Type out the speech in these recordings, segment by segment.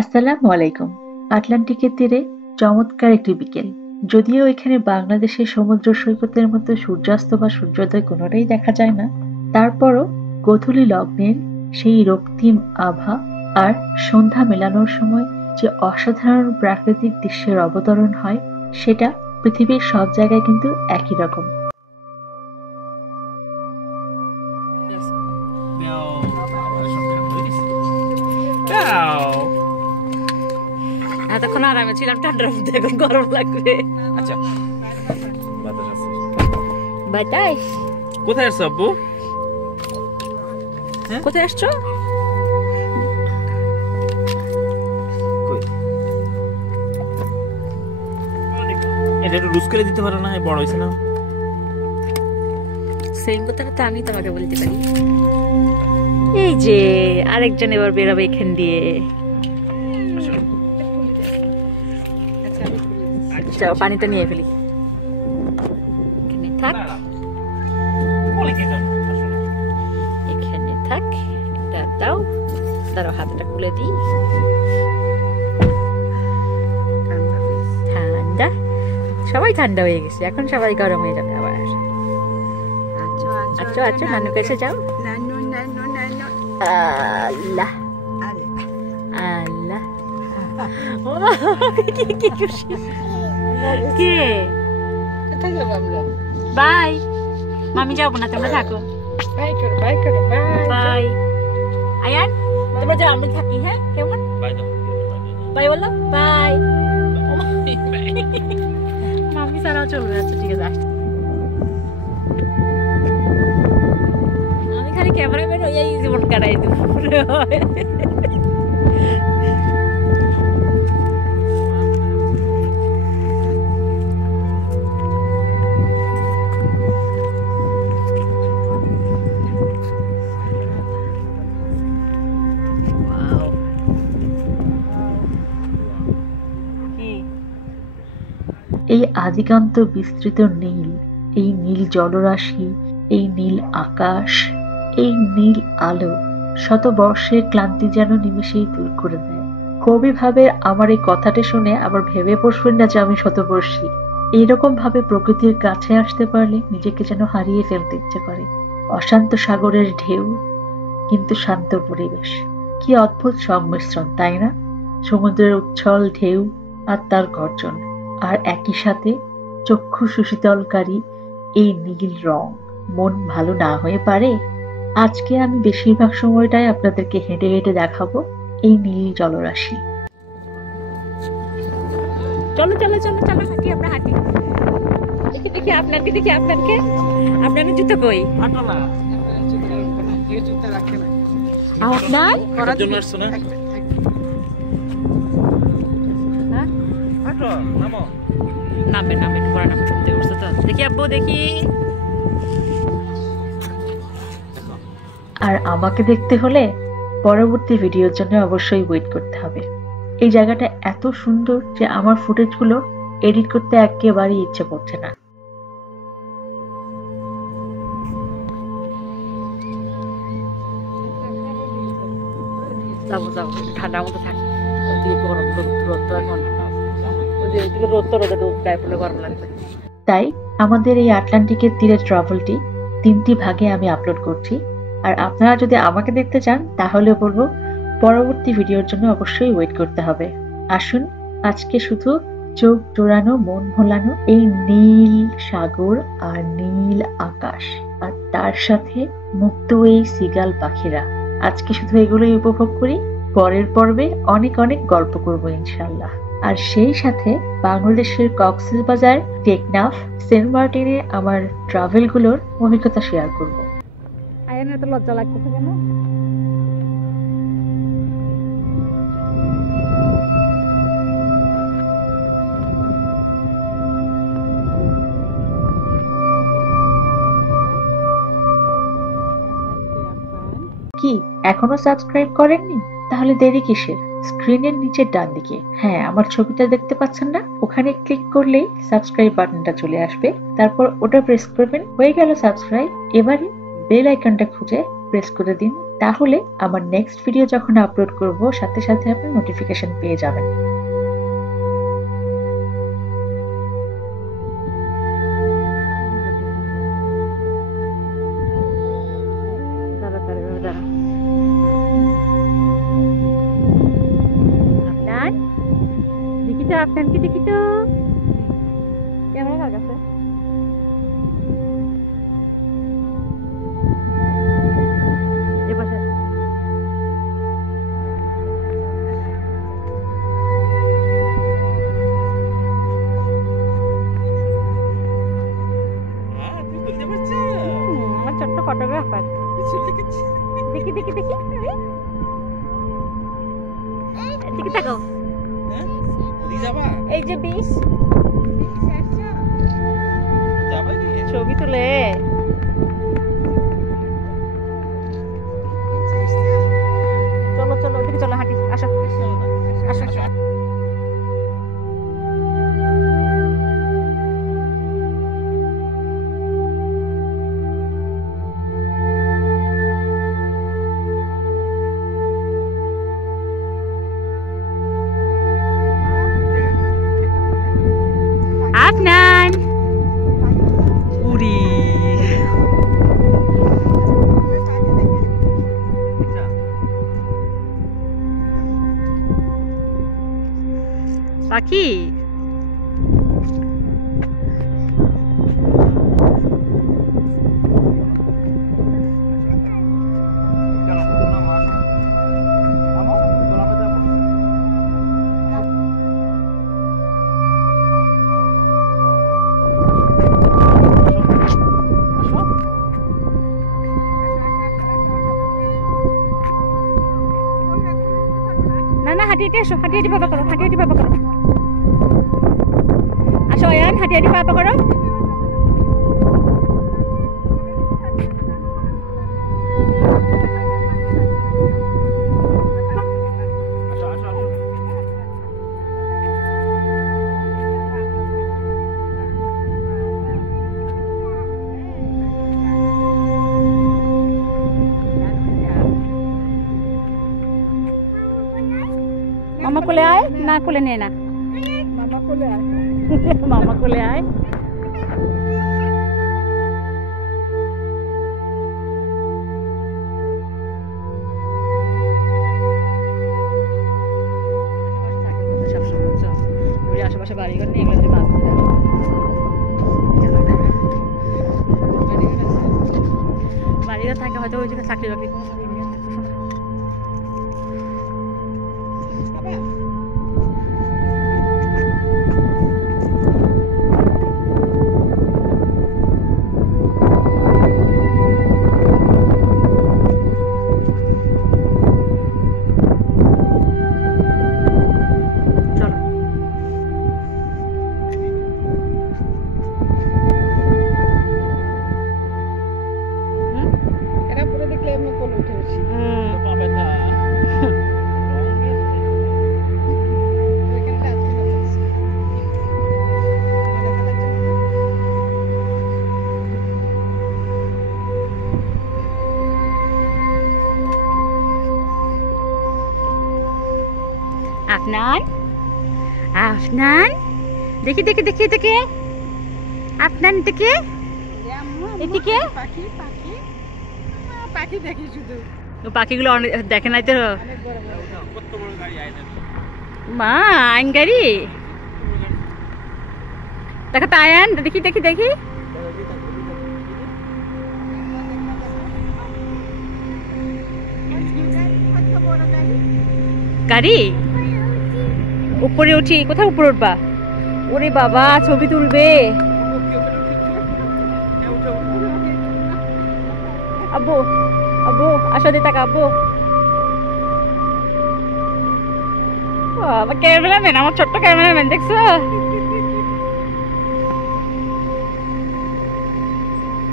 আসসালামু আলাইকুম। আটলান্টিকের তীরে চমৎকার একটি বিকেল। যদিও এখানে বাংলাদেশের সমুদ্র সৈকতের মতো সূর্যাস্ত বা সূর্যোদয় কোনোটাই দেখা যায় না, তারপরও গোধূলি লগ্নের সেই রক্তিম আভা আর সন্ধ্যা মেলানোর সময় যে অসাধারণ প্রাকৃতিক দৃশ্যের অবতরণ হয়, সেটা পৃথিবীর সব জায়গায় কিন্তু একই রকম। এতক্ষণ আরামে ছিলাম, ঠান্ডার মধ্যে এখন গরম লাগবে। আচ্ছা, বাতাস আছে। বাতাস? কোথায় আসছো আব্বু? কোথায় আসছো? কই? এটা একটু লুজ করে দিতে পারো না? বড় হয়েছে না? সেম কথাটা তো আমি তোমাকে বলতে পারি। এই যে আরেকজন এবার বেরোবে এখান দিয়ে। আচ্ছা, পানিটা নিয়ে ফেলি। এখানে থাক, এখানে থাক। এটা দাও, দাঁড়াও, হাতটা খুলে দিই। ঠান্ডা, সবাই ঠান্ডা হয়ে গেছে, এখন সবাই গরম হয়ে যাবে আবার। আচ্ছা আচ্ছা, নানু কাছে যাও। আল্লাহ আল্লাহ, কি খুশি। কে? বাই, মামি যাবো না, তোমরা থাকো। বাই আয়ান, তোমরা যাও, আমি থাকি। হ্যাঁ, কেমন? বাই বলো। বাই। মামি ছাড়াও চলবে। আচ্ছা ঠিক আছে, আসছি। আমি খালি ক্যামেরাম্যান হইয়াই জীবন কাটাই দেব। এই আদিকান্ত বিস্তৃত নীল, এই নীল জলরাশি, এই নীল আকাশ, এই নীল আলো শত বর্ষের ক্লান্তি যেন নিমেষেই দূর করে দেয়। কবি ভাবে আমার এই কথাটা শুনে আবার ভেবে বসবেন না যে আমি শতবর্ষী। এইরকম ভাবে প্রকৃতির কাছে আসতে পারলে নিজেকে যেন হারিয়ে ফেলতে ইচ্ছে করে। অশান্ত সাগরের ঢেউ, কিন্তু শান্ত পরিবেশ। কি অদ্ভুত সংমিশ্রণ, তাই না? সমুদ্রের উচ্ছল ঢেউ আর তার গর্জন, আর একই সাথে চক্ষু সুশীতলকারী এই নীল রং। মন ভালো না হয়ে পারে? আজকে আমি বেশিরভাগ সময়টাই আপনাদেরকে হেঁটে হেঁটে দেখাবো এই নীল জলরাশি। চলো চলো চলো চলো, হাঁটি, আমরা হাঁটি। দেখি দেখি আপনাকে, দেখি আপনাকে। আপনার জুতো কই? আপনার করার জন্য আসছো না? নামবে নামবে, পরে নামবে, শুনতে উঠছে তো। দেখি আব্বু, দেখি। আর আমাকে দেখতে হলে পরবর্তী ভিডিওর জন্য অবশ্যই ওয়েট করতে হবে। এই জায়গাটা এত সুন্দর যে আমার ফুটেজগুলো এডিট করতে একেবারেই ইচ্ছে করছে না। যাবো যাবো, ঠান্ডার মতো থাকি। গরম রোদ তো এখন, রোদ তো রোদে গায়ে পড়লে গরম লাগবে। তাই আমাদের এই আটলান্টিকের তীরের ট্রাভেলটি 3টি ভাগে আমি আপলোড করছি। আর আপনারা যদি আমাকে দেখতে চান তাহলে বলবো পরবর্তী ভিডিওর জন্য অবশ্যই ওয়েট করতে হবে। আসুন, আজকে শুধু চোখ জোড়ানো, মন ভোলানো এই নীল সাগর আর নীল আকাশ, আর তার সাথে মুক্ত এই সিগাল পাখিরা, আজকে শুধু এগুলোই উপভোগ করি। পরের পর্বে অনেক অনেক গল্প করবো ইনশাল্লাহ। আর সেই সাথে বাংলাদেশের কক্সবাজার, টেকনাফ, সেন্ট মার্টিনে আমার ট্রাভেল গুলোর অভিজ্ঞতা শেয়ার করব। আয়ানের তো লজ্জা লাগতেছে কেন? কি এখনো সাবস্ক্রাইব করেননি? তাহলে দেরি কিসের? স্ক্রিনের নিচের ডান দিকে, হ্যাঁ, আমার ছবিটা দেখতে পাচ্ছেন না? ওখানে ক্লিক করলেই সাবস্ক্রাইব বাটনটা চলে আসবে। তারপর ওটা প্রেস করবেন, হয়ে গেল সাবস্ক্রাইব। এবারে বেল আইকনটা খুঁজে প্রেস করে দিন। তাহলে আমার নেক্সট ভিডিও যখন আপলোড করব সাথে সাথে আপনি নোটিফিকেশন পেয়ে যাবেন। আপনাকে দেখি তো ক্যামেরা কার কাছে আমার ছোট্ট ফটোগ্রাফার দেখি দেখি দেখি দেখি থাকো এই যে 20 ছবি তুলে চলো চলো ওদিকে চলো হাঁটি আসো আসো Afnan Uri Paki হাঁটি আসো হাঁটি বাবা করো হাঁটি বাবা করো আসো আয়ান হাঁটি বাবা করো मामा को ले आए ना को लेने ना मामा को ले आए मामा को ले आए আশেপাশে বাড়িঘর নেই এগুলো মাছ বাড়িঘর থাকে হয়তো ওই জায়গায় চাকরি বাকরি Afnan Afnan দেখি দেখি দেখি দেখি Afnan দেখি এদিকে পাখি পাখি পাখি দেখি শুধু ও পাখিগুলো দেখে নাই তো কত বড় গাড়ি আইনা মা আইন গাড়ি দেখা তো আয়ান দেখি দেখি দেখি গাড়ি উপরে উঠি কোথায় উপরে উঠবা ওরে বাবা ছবি তুলবে আব্বু আব্বু আসো দে টাকা আব্বু বাবা ক্যামেরাম্যান আমার ছোট্ট ক্যামেরাম্যান দেখছো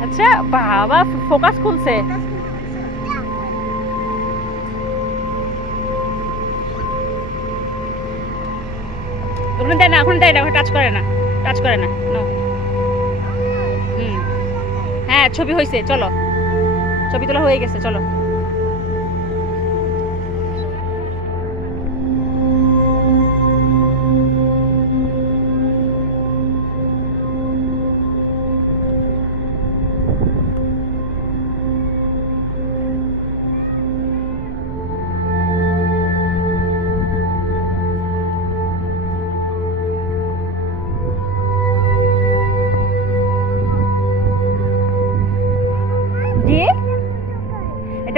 আচ্ছা বাবা ফোকাস খুলছে ওখানে দেয় না এখন দেয় না টাচ করে না হ্যাঁ ছবি হয়েছে চলো ছবি তোলা হয়ে গেছে চলো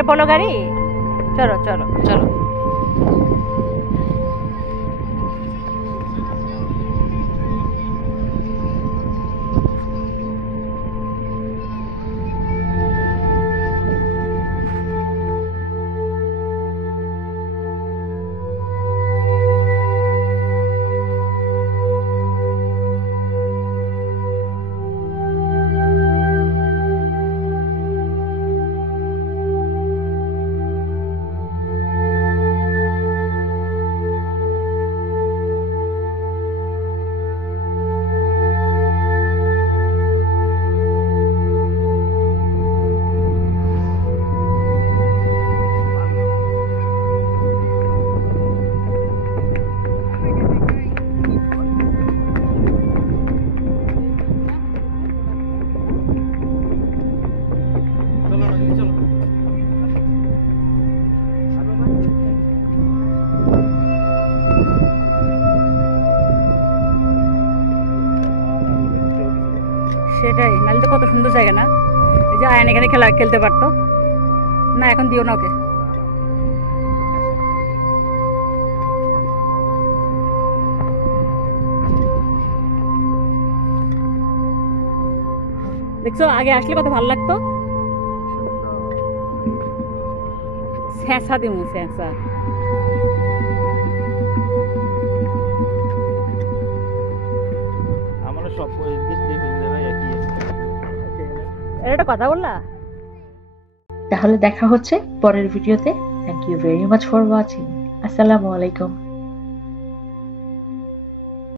পোলো গাড়ি, চলো চলো চলো। সেটাই, নাহলে তো কত সুন্দর জায়গা না? এই যে আয়ন এখানে খেলতে পারতো না, এখন দিও না ওকে। দেখছো আগে আসলে কত ভালো লাগতো। স্যাঁচা দিমু স্যাঁচা। আমার সব এটা কথা বললা। তাহলে দেখা হচ্ছে পরের ভিডিওতে। Thank you very much for watching. আসসালামু আলাইকুম।